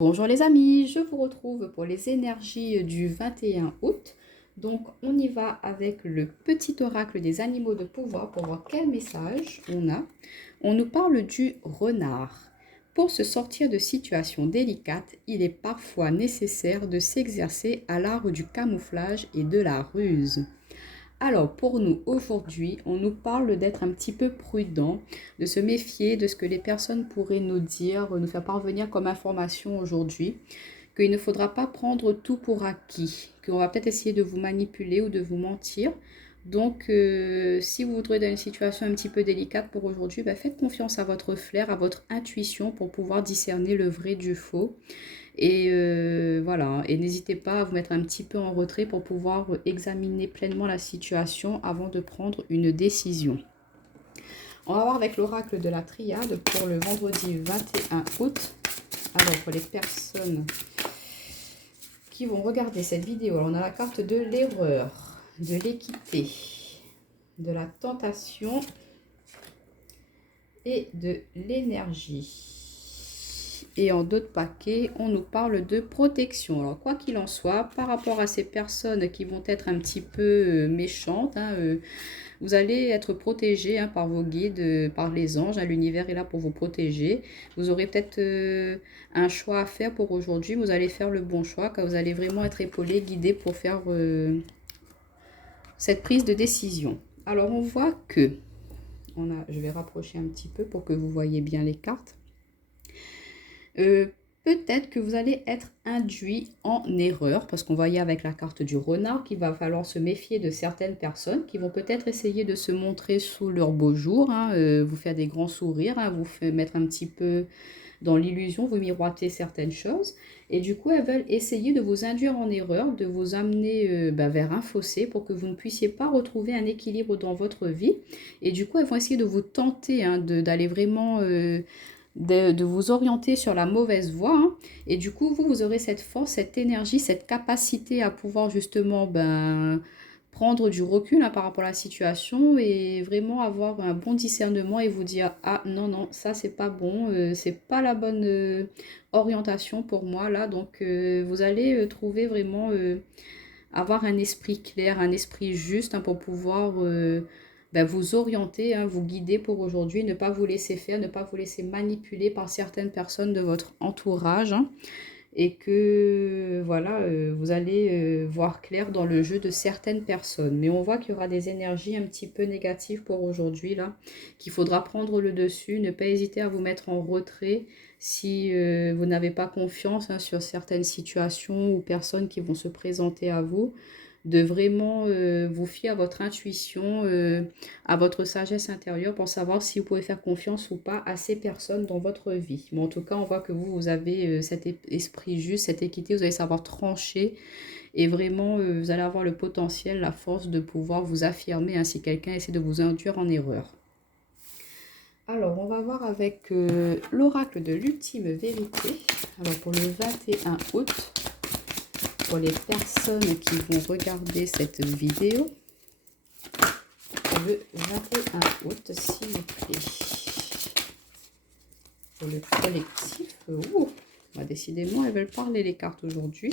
Bonjour les amis, je vous retrouve pour les énergies du 21 août. Donc on y va avec le petit oracle des animaux de pouvoir pour voir quel message on a. On nous parle du renard. Pour se sortir de situations délicates, il est parfois nécessaire de s'exercer à l'art du camouflage et de la ruse. Alors, pour nous, aujourd'hui, on nous parle d'être un petit peu prudent, de se méfier de ce que les personnes pourraient nous dire, nous faire parvenir comme information aujourd'hui, qu'il ne faudra pas prendre tout pour acquis, qu'on va peut-être essayer de vous manipuler ou de vous mentir. Donc, si vous voudrez dans une situation un petit peu délicate pour aujourd'hui, faites confiance à votre flair, à votre intuition pour pouvoir discerner le vrai du faux. Et voilà, et n'hésitez pas à vous mettre un petit peu en retrait pour pouvoir examiner pleinement la situation avant de prendre une décision. On va voir avec l'oracle de la triade pour le vendredi 21 août. Alors, pour les personnes qui vont regarder cette vidéo, alors on a la carte de l'erreur, de l'équité, de la tentation et de l'énergie. Et en d'autres paquets, on nous parle de protection. Alors, quoi qu'il en soit, par rapport à ces personnes qui vont être un petit peu méchantes, vous allez être protégé par vos guides, par les anges. L'univers est là pour vous protéger. Vous aurez peut-être un choix à faire pour aujourd'hui. Vous allez faire le bon choix, car vous allez vraiment être épaulé, guidé pour faire cette prise de décision. Alors, on voit que, je vais rapprocher un petit peu pour que vous voyez bien les cartes. Peut-être que vous allez être induit en erreur, parce qu'on voyait avec la carte du renard qu'il va falloir se méfier de certaines personnes qui vont peut-être essayer de se montrer sous leur beau jour, vous faire des grands sourires, vous faire mettre un petit peu dans l'illusion, vous miroiter certaines choses. Et du coup, elles veulent essayer de vous induire en erreur, de vous amener vers un fossé pour que vous ne puissiez pas retrouver un équilibre dans votre vie. Et du coup, elles vont essayer de vous tenter d'aller vraiment de vous orienter sur la mauvaise voie. Et du coup, vous aurez cette force, cette énergie, cette capacité à pouvoir justement prendre du recul par rapport à la situation et vraiment avoir un bon discernement et vous dire ah non non ça c'est pas bon, c'est pas la bonne orientation pour moi là. Donc vous allez trouver vraiment avoir un esprit clair, un esprit juste pour pouvoir vous orienter, vous guider pour aujourd'hui, ne pas vous laisser faire, ne pas vous laisser manipuler par certaines personnes de votre entourage. Et que voilà, vous allez voir clair dans le jeu de certaines personnes. Mais on voit qu'il y aura des énergies un petit peu négatives pour aujourd'hui, là, qu'il faudra prendre le dessus, ne pas hésiter à vous mettre en retrait si vous n'avez pas confiance sur certaines situations ou personnes qui vont se présenter à vous, de vraiment vous fier à votre intuition, à votre sagesse intérieure pour savoir si vous pouvez faire confiance ou pas à ces personnes dans votre vie. Mais en tout cas, on voit que vous avez cet esprit juste, cette équité, vous allez savoir trancher et vraiment, vous allez avoir le potentiel, la force de pouvoir vous affirmer si quelqu'un essaie de vous induire en erreur. Alors, on va voir avec l'oracle de l'ultime vérité. Alors, pour le 21 août, pour les personnes qui vont regarder cette vidéo, le 21 août, s'il vous plaît. Pour le collectif, décidément, elles veulent parler les cartes aujourd'hui.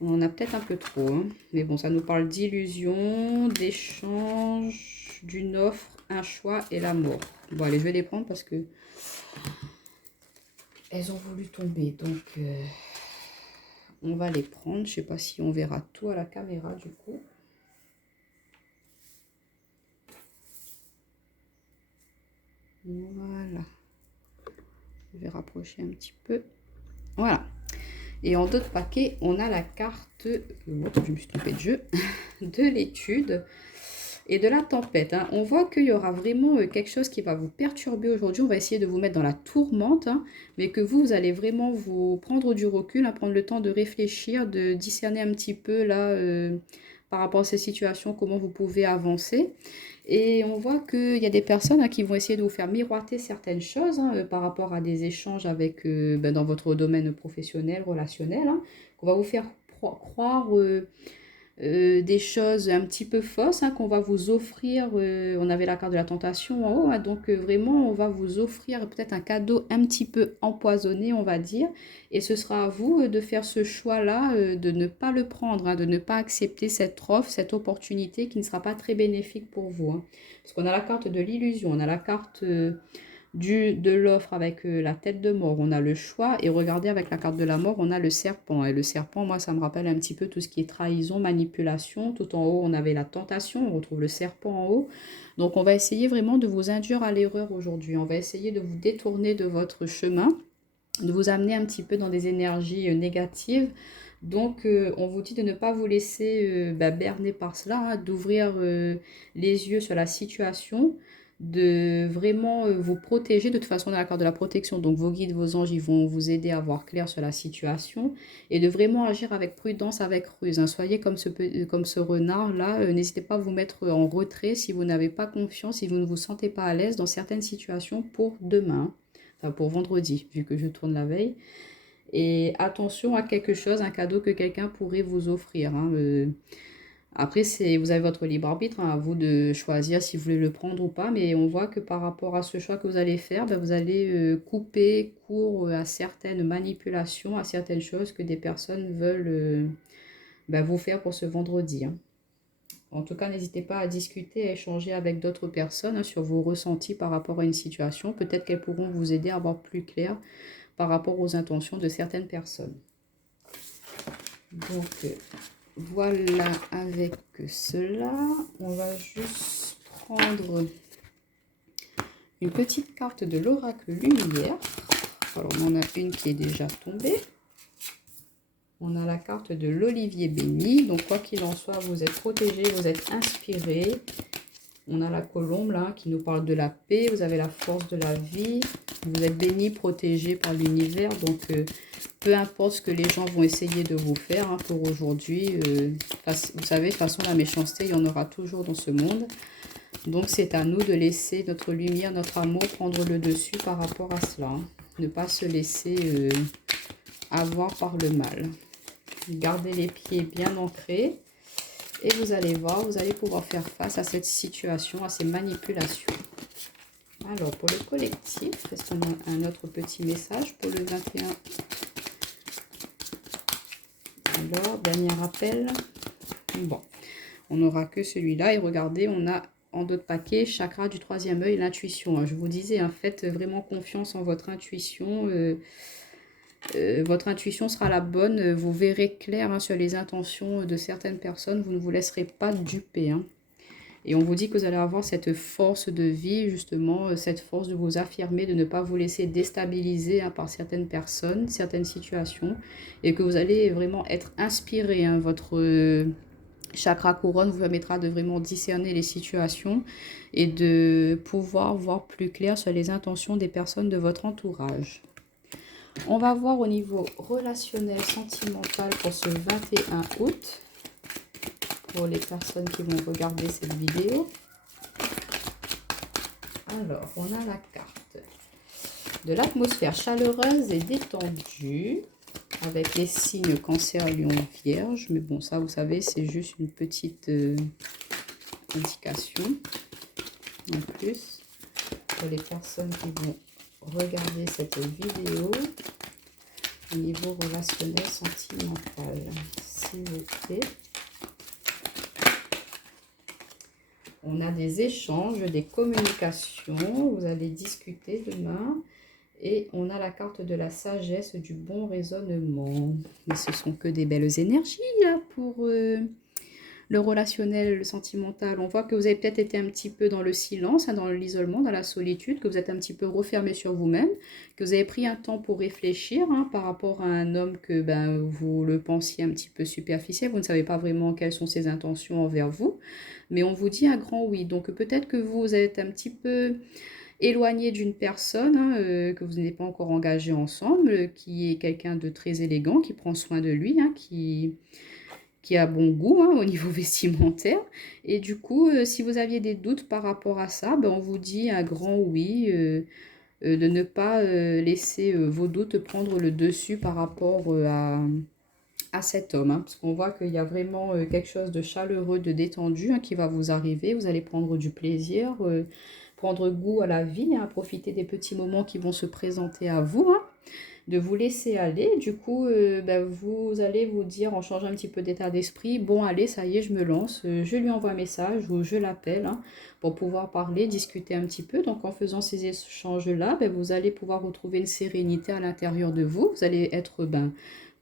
On en a peut-être un peu trop, mais bon, ça nous parle d'illusion, d'échange, d'une offre, un choix et la mort. Bon, allez, je vais les prendre parce que elles ont voulu tomber, donc on va les prendre. Je sais pas si on verra tout à la caméra du coup. Voilà. Je vais rapprocher un petit peu. Voilà. Et en d'autres paquets, on a la carte, je me suis trompée de jeu, de l'étude et de la tempête. On voit qu'il y aura vraiment quelque chose qui va vous perturber aujourd'hui. On va essayer de vous mettre dans la tourmente, mais que vous allez vraiment vous prendre du recul, prendre le temps de réfléchir, de discerner un petit peu là par rapport à ces situations, comment vous pouvez avancer. Et on voit qu'il y a des personnes qui vont essayer de vous faire miroiter certaines choses par rapport à des échanges avec, dans votre domaine professionnel, relationnel, qu'on va vous faire croire des choses un petit peu fausses hein, qu'on va vous offrir. On avait la carte de la tentation en haut, hein, donc vraiment on va vous offrir peut-être un cadeau un petit peu empoisonné, on va dire. Et ce sera à vous de faire ce choix-là, de ne pas le prendre, hein, de ne pas accepter cette offre, cette opportunité qui ne sera pas très bénéfique pour vous. Hein. Parce qu'on a la carte de l'illusion, on a la carte de l'offre avec la tête de mort, on a le choix, et regardez avec la carte de la mort, on a le serpent. Et le serpent, moi, ça me rappelle un petit peu tout ce qui est trahison, manipulation. Tout en haut, on avait la tentation, on retrouve le serpent en haut. Donc, on va essayer vraiment de vous induire à l'erreur aujourd'hui. On va essayer de vous détourner de votre chemin, de vous amener un petit peu dans des énergies négatives. Donc, on vous dit de ne pas vous laisser berner par cela, hein, d'ouvrir les yeux sur la situation, de vraiment vous protéger. De toute façon, on a la carte de la protection, donc vos guides, vos anges, ils vont vous aider à voir clair sur la situation et de vraiment agir avec prudence, avec ruse. Hein. Soyez comme ce renard-là. N'hésitez pas à vous mettre en retrait si vous n'avez pas confiance, si vous ne vous sentez pas à l'aise dans certaines situations pour demain, enfin pour vendredi, vu que je tourne la veille. Et attention à quelque chose, un cadeau que quelqu'un pourrait vous offrir. Hein. Après, vous avez votre libre arbitre, hein, à vous de choisir si vous voulez le prendre ou pas. Mais on voit que par rapport à ce choix que vous allez faire, ben, vous allez couper court à certaines manipulations, à certaines choses que des personnes veulent ben, vous faire pour ce vendredi. Hein. En tout cas, n'hésitez pas à discuter, à échanger avec d'autres personnes hein, sur vos ressentis par rapport à une situation. Peut-être qu'elles pourront vous aider à voir plus clair par rapport aux intentions de certaines personnes. Donc, voilà avec cela. On va juste prendre une petite carte de l'oracle lumière. Alors, on en a une qui est déjà tombée. On a la carte de l'olivier béni. Donc, quoi qu'il en soit, vous êtes protégé, vous êtes inspiré. On a la colombe là qui nous parle de la paix. Vous avez la force de la vie. Vous êtes béni, protégé par l'univers. Donc, peu importe ce que les gens vont essayer de vous faire hein, pour aujourd'hui. Vous savez, de toute façon, la méchanceté, il y en aura toujours dans ce monde. Donc, c'est à nous de laisser notre lumière, notre amour prendre le dessus par rapport à cela. Hein. Ne pas se laisser avoir par le mal. Gardez les pieds bien ancrés. Et vous allez voir, vous allez pouvoir faire face à cette situation, à ces manipulations. Alors, pour le collectif, est-ce qu'on a un autre petit message pour le 21? Alors, dernier rappel. Bon, on n'aura que celui-là. Et regardez, on a en d'autres paquets, chakra du troisième œil, l'intuition. Je vous disais, faites vraiment confiance en votre intuition. Votre intuition sera la bonne. Vous verrez clair sur les intentions de certaines personnes. Vous ne vous laisserez pas duper. Et on vous dit que vous allez avoir cette force de vie, justement, cette force de vous affirmer, de ne pas vous laisser déstabiliser par certaines personnes, certaines situations, et que vous allez vraiment être inspiré. Votre chakra couronne vous permettra de vraiment discerner les situations et de pouvoir voir plus clair sur les intentions des personnes de votre entourage. On va voir au niveau relationnel, sentimental pour ce 21 août. Pour les personnes qui vont regarder cette vidéo. Alors, on a la carte de l'atmosphère chaleureuse et détendue avec les signes cancer, lion, vierge. Mais bon, ça, vous savez, c'est juste une petite indication. En plus, pour les personnes qui vont regarder cette vidéo, au niveau relationnel, sentimental, s'il vous plaît. On a des échanges, des communications. Vous allez discuter demain. Et on a la carte de la sagesse, du bon raisonnement. Mais ce sont que des belles énergies là pour le relationnel, le sentimental. On voit que vous avez peut-être été un petit peu dans le silence, dans l'isolement, dans la solitude, que vous êtes un petit peu refermé sur vous-même, que vous avez pris un temps pour réfléchir par rapport à un homme que vous le pensiez un petit peu superficiel. Vous ne savez pas vraiment quelles sont ses intentions envers vous. Mais on vous dit un grand oui. Donc peut-être que vous êtes un petit peu éloigné d'une personne que vous n'êtes pas encore engagé ensemble, qui est quelqu'un de très élégant, qui prend soin de lui, qui a bon goût au niveau vestimentaire. Et du coup, si vous aviez des doutes par rapport à ça, on vous dit un grand oui, de ne pas laisser vos doutes prendre le dessus par rapport à cet homme, hein, parce qu'on voit qu'il y a vraiment quelque chose de chaleureux, de détendu, hein, qui va vous arriver. Vous allez prendre du plaisir, prendre goût à la vie, hein, profiter des petits moments qui vont se présenter à vous, hein, de vous laisser aller. Du coup, ben, vous allez vous dire, en changeant un petit peu d'état d'esprit, bon allez, ça y est, je me lance, je lui envoie un message ou je l'appelle, hein, pour pouvoir parler, discuter un petit peu. Donc en faisant ces échanges-là, ben, vous allez pouvoir retrouver une sérénité à l'intérieur de vous. Vous allez être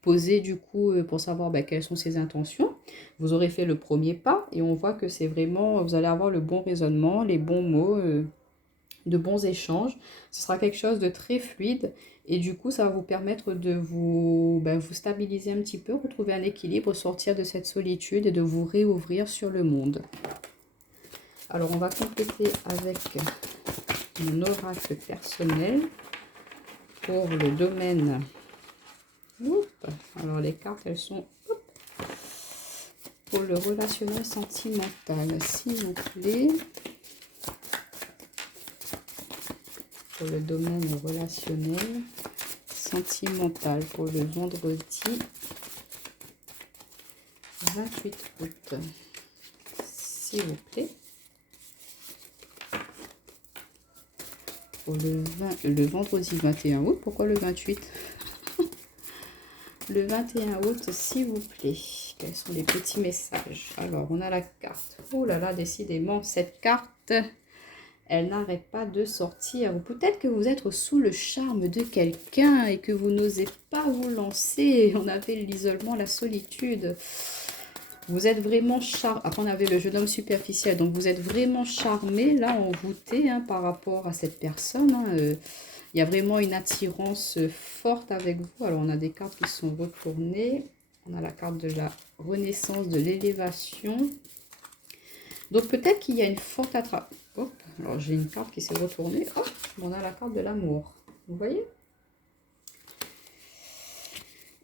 posé du coup pour savoir quelles sont ses intentions. Vous aurez fait le premier pas et on voit que c'est vraiment, vous allez avoir le bon raisonnement, les bons mots, de bons échanges. Ce sera quelque chose de très fluide et du coup ça va vous permettre de vous stabiliser un petit peu, retrouver un équilibre, sortir de cette solitude et de vous réouvrir sur le monde. Alors on va compléter avec mon oracle personnel pour le domaine. Alors les cartes elles sont pour le relationnel sentimental, s'il vous plaît. Pour le domaine relationnel sentimental pour le vendredi 28 août, s'il vous plaît. Pour le vendredi 21 août, pourquoi le 28? Le 21 août, s'il vous plaît. Quels sont les petits messages? Alors, on a la carte. Oh là là, décidément, cette carte, elle n'arrête pas de sortir. Ou peut-être que vous êtes sous le charme de quelqu'un et que vous n'osez pas vous lancer. On avait l'isolement, la solitude. Vous êtes vraiment charmé. Après, on avait le jeune homme superficiel. Donc, vous êtes vraiment charmé, là, envoûté, hein, par rapport à cette personne. Hein. Il y a vraiment une attirance forte avec vous. Alors, on a des cartes qui sont retournées. On a la carte de la renaissance, de l'élévation. Donc, peut-être qu'il y a une forte attraction. Alors, j'ai une carte qui s'est retournée. Hop, on a la carte de l'amour. Vous voyez?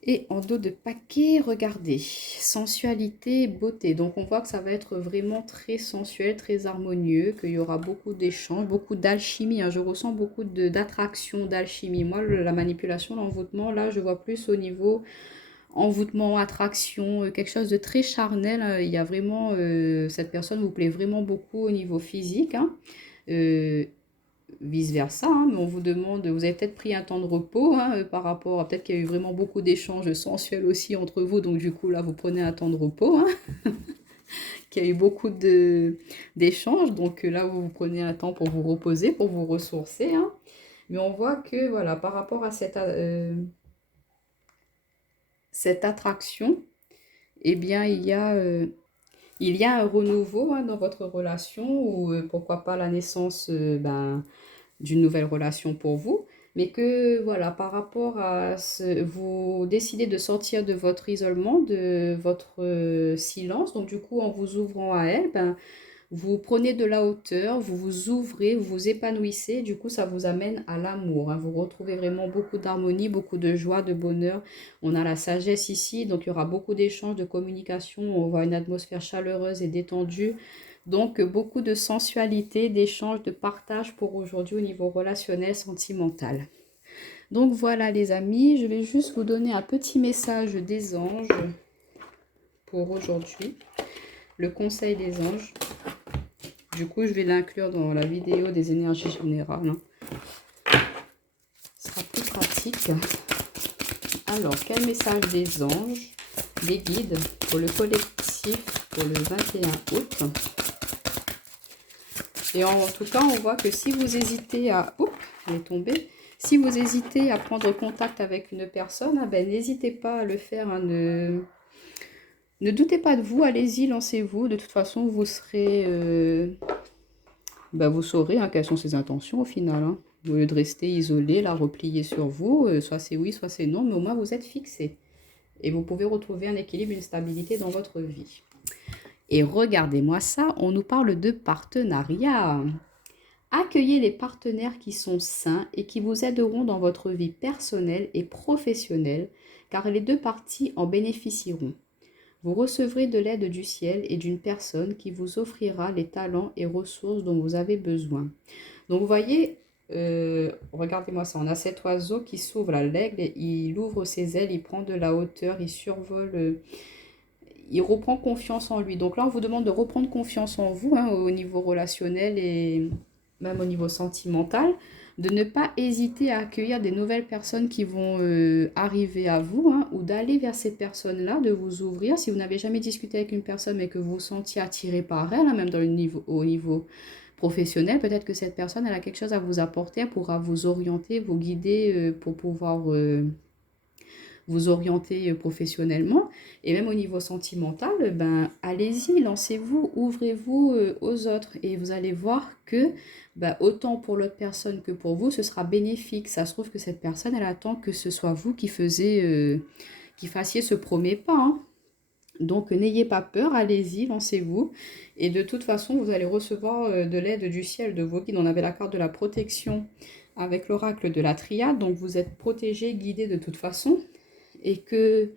Et en dos de paquet, regardez, sensualité, beauté. Donc, on voit que ça va être vraiment très sensuel, très harmonieux, qu'il y aura beaucoup d'échanges, beaucoup d'alchimie. Hein. Je ressens beaucoup d'attraction, d'alchimie. Moi, la manipulation, l'envoûtement, là, je vois plus au niveau envoûtement, attraction, quelque chose de très charnel. Hein. Il y a vraiment, cette personne vous plaît vraiment beaucoup au niveau physique. Hein. Vice versa, hein, mais on vous demande, vous avez peut-être pris un temps de repos, hein, par rapport à peut-être qu'il y a eu vraiment beaucoup d'échanges sensuels aussi entre vous, donc du coup là vous prenez un temps de repos, hein, qu'il y a eu beaucoup d'échanges, donc là vous prenez un temps pour vous reposer, pour vous ressourcer, hein. Mais on voit que voilà, par rapport à cette attraction, eh bien il y a un renouveau, hein, dans votre relation, ou pourquoi pas la naissance d'une nouvelle relation pour vous, mais que voilà, par rapport à vous décidez de sortir de votre isolement, de votre silence, donc du coup en vous ouvrant à elle, vous prenez de la hauteur, vous vous ouvrez, vous vous épanouissez, du coup ça vous amène à l'amour, hein. Vous retrouvez vraiment beaucoup d'harmonie, beaucoup de joie, de bonheur. On a la sagesse ici, donc il y aura beaucoup d'échanges, de communication, on voit une atmosphère chaleureuse et détendue. Donc beaucoup de sensualité, d'échange, de partage pour aujourd'hui au niveau relationnel, sentimental. Donc voilà les amis, je vais juste vous donner un petit message des anges pour aujourd'hui. Le conseil des anges. Du coup, je vais l'inclure dans la vidéo des énergies générales. Hein. Ce sera plus pratique. Alors, quel message des anges, des guides pour le collectif pour le 21 août? Et en tout cas, on voit que si vous hésitez à... Oups, elle est tombée. Si vous hésitez à prendre contact avec une personne, n'hésitez pas à le faire. Hein, ne doutez pas de vous, allez-y, lancez-vous. De toute façon, vous serez... vous saurez, hein, quelles sont ses intentions au final. Hein. Au lieu de rester isolé, la replier sur vous, soit c'est oui, soit c'est non, mais au moins vous êtes fixé. Et vous pouvez retrouver un équilibre, une stabilité dans votre vie. Et regardez-moi ça, on nous parle de partenariat. Accueillez les partenaires qui sont sains et qui vous aideront dans votre vie personnelle et professionnelle, car les deux parties en bénéficieront. Vous recevrez de l'aide du ciel et d'une personne qui vous offrira les talents et ressources dont vous avez besoin. Donc vous voyez, Regardez-moi ça, on a cet oiseau qui s'ouvre, là, l'aigle, il ouvre ses ailes, il prend de la hauteur, il survole, il reprend confiance en lui. Donc là, on vous demande de reprendre confiance en vous, hein, au niveau relationnel et même au niveau sentimental, de ne pas hésiter à accueillir des nouvelles personnes qui vont arriver à vous, hein, ou d'aller vers ces personnes-là, de vous ouvrir. Si vous n'avez jamais discuté avec une personne mais que vous vous sentiez attiré par elle, hein, même dans le niveau, au niveau professionnel, peut-être que cette personne, elle a quelque chose à vous apporter, elle pourra vous orienter, vous guider pour pouvoir vous orienter professionnellement. Et même au niveau sentimental, ben, allez-y, lancez-vous, ouvrez-vous aux autres. Et vous allez voir que ben, autant pour l'autre personne que pour vous, ce sera bénéfique. Ça se trouve que cette personne, elle attend que ce soit vous qui fassiez ce premier pas, hein. Donc, n'ayez pas peur, allez-y, lancez-vous. Et de toute façon, vous allez recevoir de l'aide du ciel, de vos guides. On avait la carte de la protection avec l'oracle de la triade. Donc, vous êtes protégé, guidé de toute façon. Et que,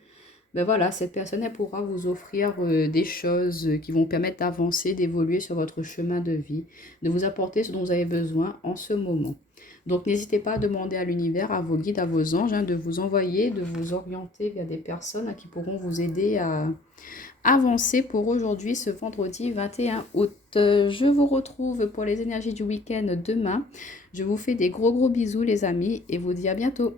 ben voilà, cette personne, elle pourra vous offrir des choses qui vont permettre d'avancer, d'évoluer sur votre chemin de vie, de vous apporter ce dont vous avez besoin en ce moment. Donc, n'hésitez pas à demander à l'univers, à vos guides, à vos anges, hein, de vous envoyer, de vous orienter vers des personnes qui pourront vous aider à avancer pour aujourd'hui, ce vendredi 21 août. Je vous retrouve pour les énergies du week-end demain. Je vous fais des gros bisous les amis et vous dis à bientôt.